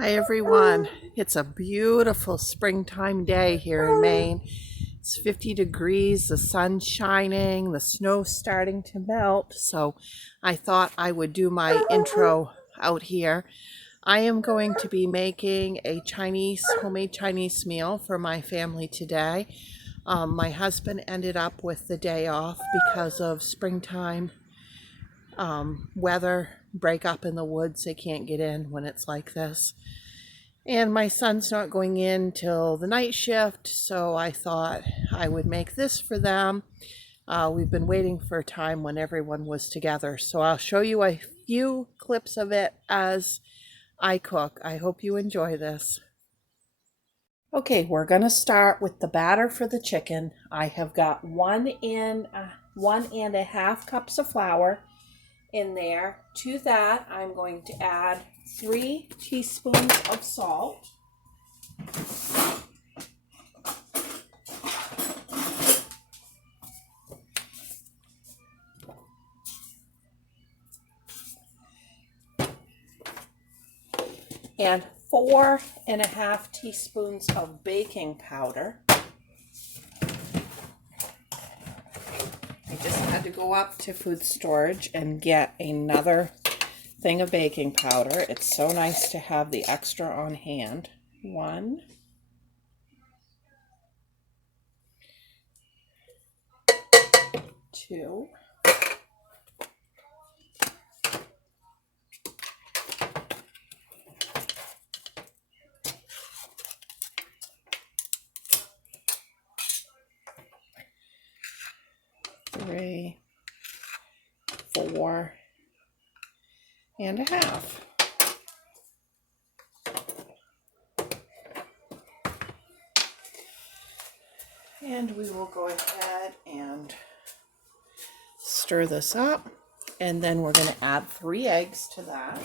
Hi everyone. It's a beautiful springtime day here in Maine. It's 50 degrees, the sun's shining, the snow's starting to melt, so I thought I would do my intro out here. I am going to be making a homemade Chinese meal for my family today. My husband ended up with the day off because of springtime weather, break up in the woods. They can't get in when it's like this. And my son's not going in till the night shift, so I thought I would make this for them. We've been waiting for a time when everyone was together, so I'll show you a few clips of it as I cook. I hope you enjoy this. Okay, we're going to start with the batter for the chicken. I have got 1.5 cups of flour in there. To that, I'm going to add 3 teaspoons of salt. And 4.5 teaspoons of baking powder. I just had to go up to food storage and get another thing of baking powder. It's so nice to have the extra on hand. 1, 2, 3, 4.5. And we will go ahead and stir this up. And then we're going to add 3 eggs to that.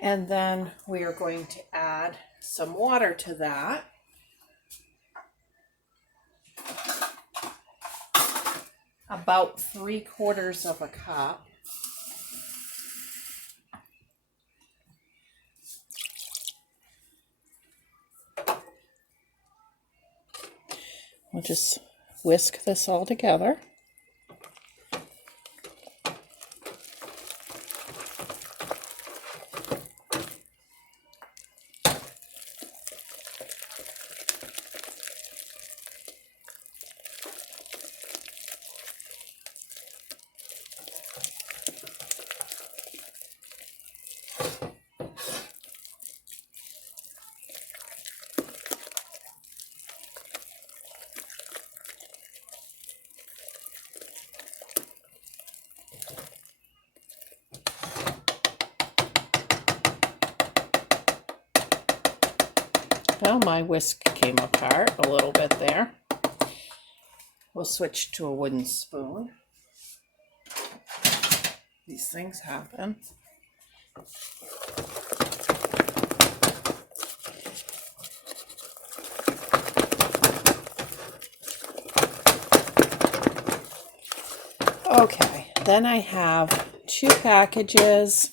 And then we are going to add some water to that. About 3/4 of a cup. We'll just whisk this all together. Well, my whisk came apart a little bit there. We'll switch to a wooden spoon. These things happen. Okay, then I have 2 packages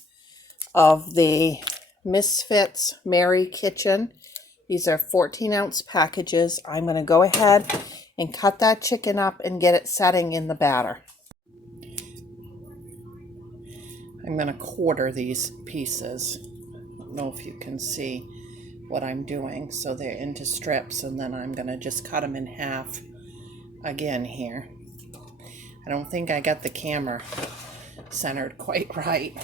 of the Misfits Mary Kitchen. These are 14-ounce packages. I'm going to go ahead and cut that chicken up and get it setting in the batter. I'm going to quarter these pieces. I don't know if you can see what I'm doing. So they're into strips, and then I'm going to just cut them in half again here. I don't think I got the camera centered quite right.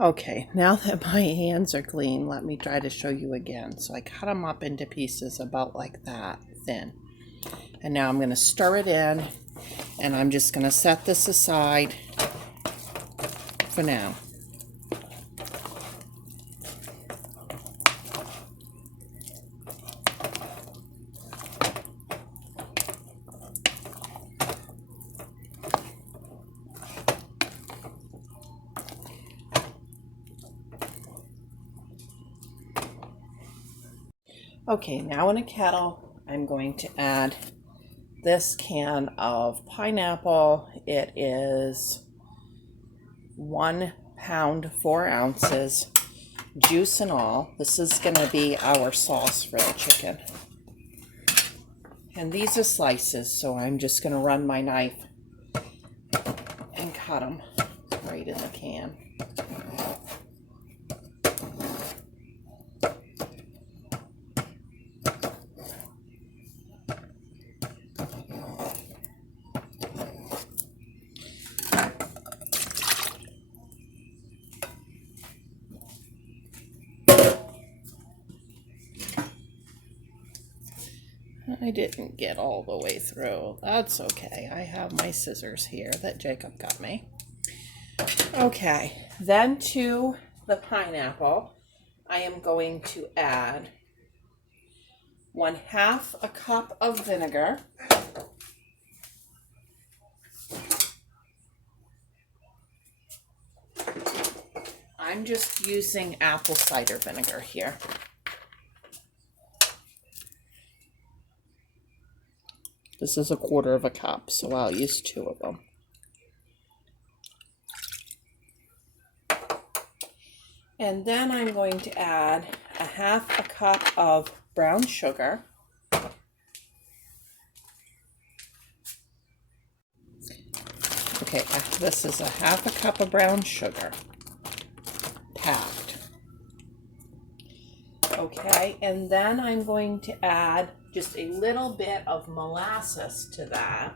Okay, now that my hands are clean, let me try to show you again. So I cut them up into pieces about like that, thin. And now I'm going to stir it in, and I'm just going to set this aside for now. Okay, now in a kettle, I'm going to add this can of pineapple. It is 1 pound, 4 ounces, juice and all. This is going to be our sauce for the chicken. And these are slices, so I'm just going to run my knife and cut them right in the can. I didn't get all the way through. That's okay. I have my scissors here that Jacob got me. Okay, then to the pineapple, I am going to add 1/2 a cup of vinegar. I'm just using apple cider vinegar here. This is 1/4 of a cup, so I'll use 2 of them. And then I'm going to add 1/2 a cup of brown sugar. Okay, this is 1/2 a cup of brown sugar, packed. Okay, and then I'm going to add just a little bit of molasses to that.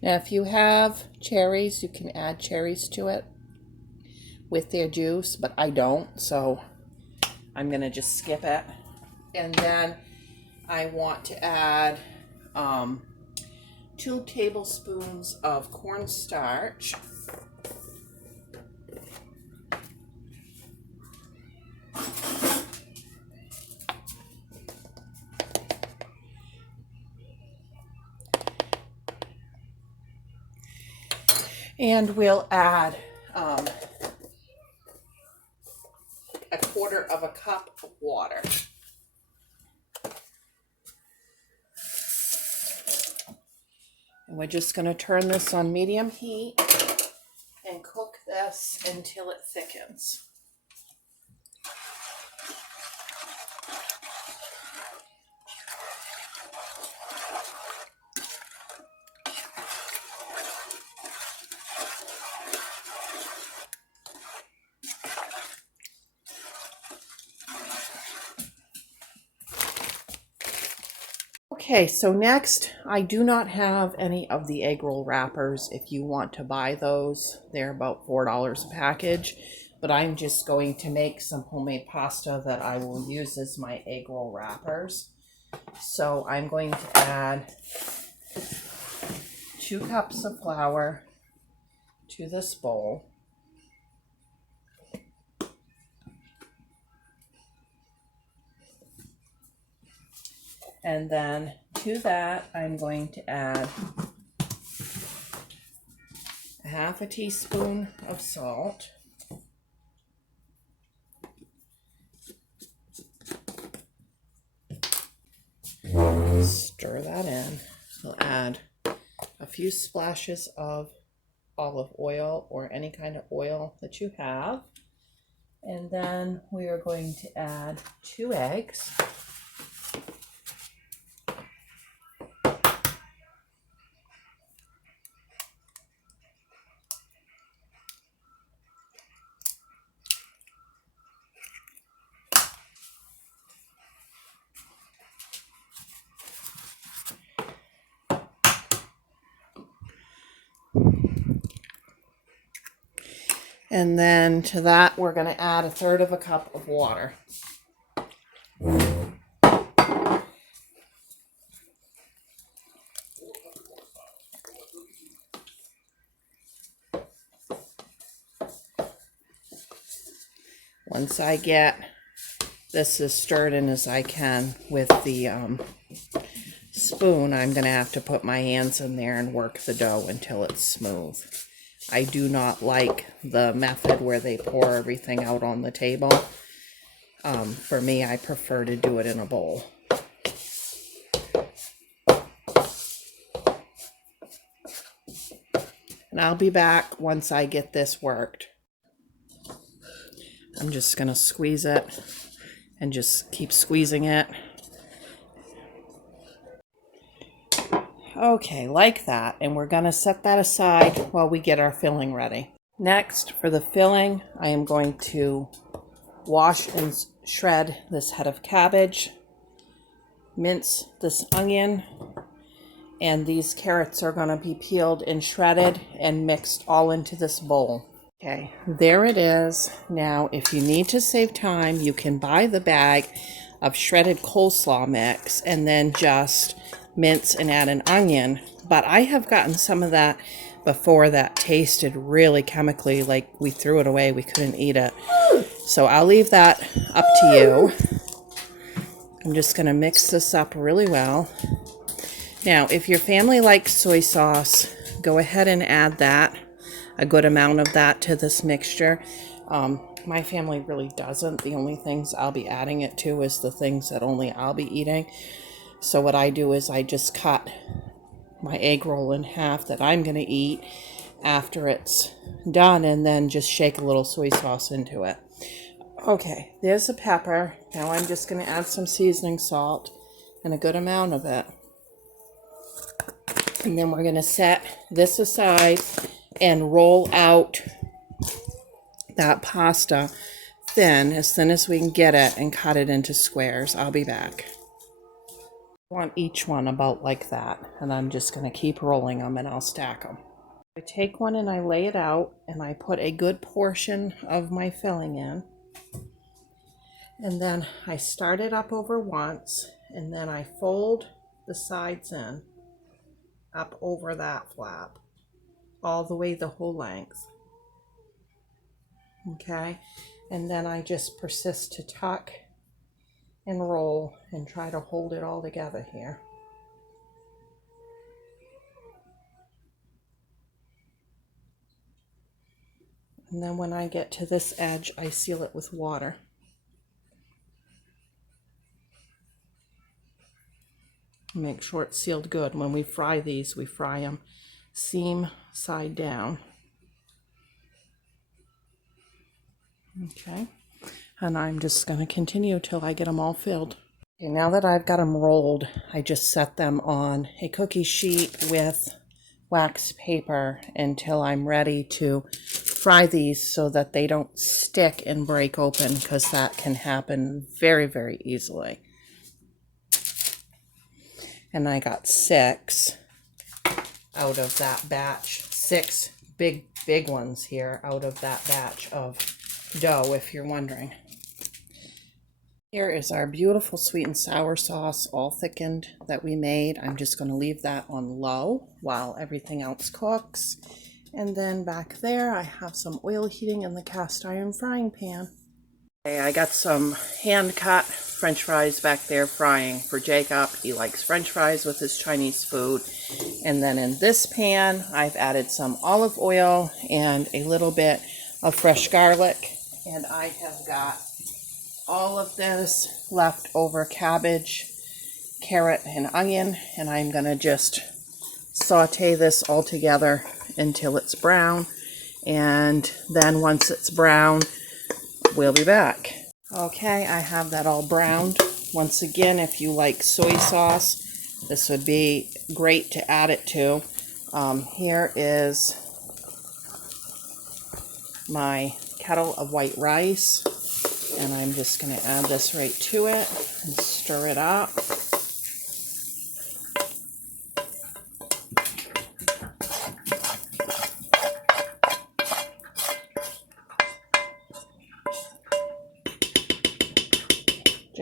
Now, if you have cherries, you can add cherries to it with their juice, but I don't, so I'm going to just skip it. And then I want to add 2 tablespoons of cornstarch. And we'll add 1/4 of a cup of water. And we're just going to turn this on medium heat and cook this until it thickens. Okay, so next, I do not have any of the egg roll wrappers. If you want to buy those, they're about $4 a package. But I'm just going to make some homemade pasta that I will use as my egg roll wrappers. So I'm going to add 2 cups of flour to this bowl. And then to that, I'm going to add 1/2 teaspoon of salt. Stir that in. We'll add a few splashes of olive oil or any kind of oil that you have. And then we are going to add 2 eggs. And then to that, we're going to add 1/3 cup of water. Once I get this as stirred in as I can with the spoon, I'm going to have to put my hands in there and work the dough until it's smooth. I do not like the method where they pour everything out on the table. For me, I prefer to do it in a bowl. And I'll be back once I get this worked. I'm just going to squeeze it and just keep squeezing it. Okay, like that. And we're going to set that aside while we get our filling ready. Next, for the filling, I am going to wash and shred this head of cabbage, mince this onion, and these carrots are going to be peeled and shredded and mixed all into this bowl. Okay, there it is. Now, if you need to save time, you can buy the bag of shredded coleslaw mix and then just mince and add an onion. But I have gotten some of that before that tasted really chemically, like we threw it away, we couldn't eat it. So I'll leave that up to you. I'm just going to mix this up really well. Now, if your family likes soy sauce, go ahead and add that, a good amount of that to this mixture. My family really doesn't. The only things I'll be adding it to is the things that only I'll be eating. So what I do is I just cut my egg roll in half that I'm going to eat after it's done, and then just shake a little soy sauce into it. Okay, there's the pepper. Now I'm just going to add some seasoning salt and a good amount of it. And then we're going to set this aside and roll out that pasta as thin as we can get it, and cut it into squares. I'll be back. I want each one about like that, and I'm just going to keep rolling them and I'll stack them. I take one and I lay it out, and I put a good portion of my filling in, and then I start it up over once, and then I fold the sides in up over that flap all the way the whole length. Okay, and then I just persist to tuck and roll and try to hold it all together here. And then when I get to this edge, I seal it with water. Make sure it's sealed good. When we fry these, we fry them seam side down. Okay, and I'm just going to continue till I get them all filled. Okay, now that I've got them rolled, I just set them on a cookie sheet with wax paper until I'm ready to fry these so that they don't stick and break open, because that can happen very, very easily. And I got 6 out of that batch, 6 big ones here out of that batch of dough, if you're wondering. Here is our beautiful sweet and sour sauce, all thickened, that we made. I'm just going to leave that on low while everything else cooks. And then back there, I have some oil heating in the cast iron frying pan. Okay, I got some hand-cut French fries back there frying for Jacob. He likes French fries with his Chinese food. And then in this pan, I've added some olive oil and a little bit of fresh garlic. And I have got all of this leftover cabbage, carrot, and onion. And I'm going to just saute this all together until it's brown. And then once it's brown, we'll be back. Okay, I have that all browned. Once again, if you like soy sauce, this would be great to add it to. Here is my kettle of white rice, and I'm just going to add this right to it and stir it up.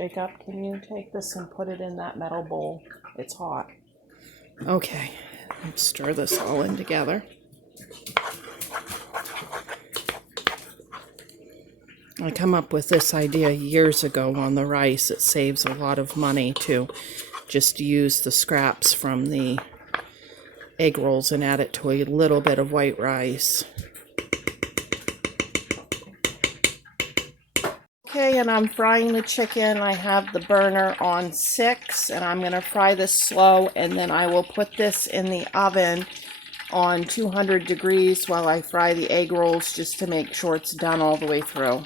Jacob, can you take this and put it in that metal bowl? It's hot. Okay, let's stir this all in together. I come up with this idea years ago on the rice. It saves a lot of money to just use the scraps from the egg rolls and add it to a little bit of white rice. Okay, and I'm frying the chicken. I have the burner on 6, and I'm going to fry this slow, and then I will put this in the oven on 200 degrees while I fry the egg rolls, just to make sure it's done all the way through.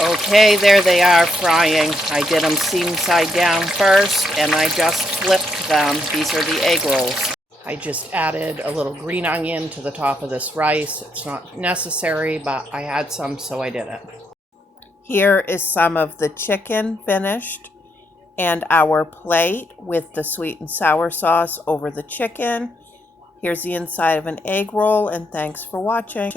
Okay, there they are frying. I did them seam side down first, and I just flipped them. These are the egg rolls. I just added a little green onion to the top of this rice. It's not necessary, but I had some, so I did it. Here is some of the chicken finished, and our plate with the sweet and sour sauce over the chicken. Here's the inside of an egg roll, and thanks for watching.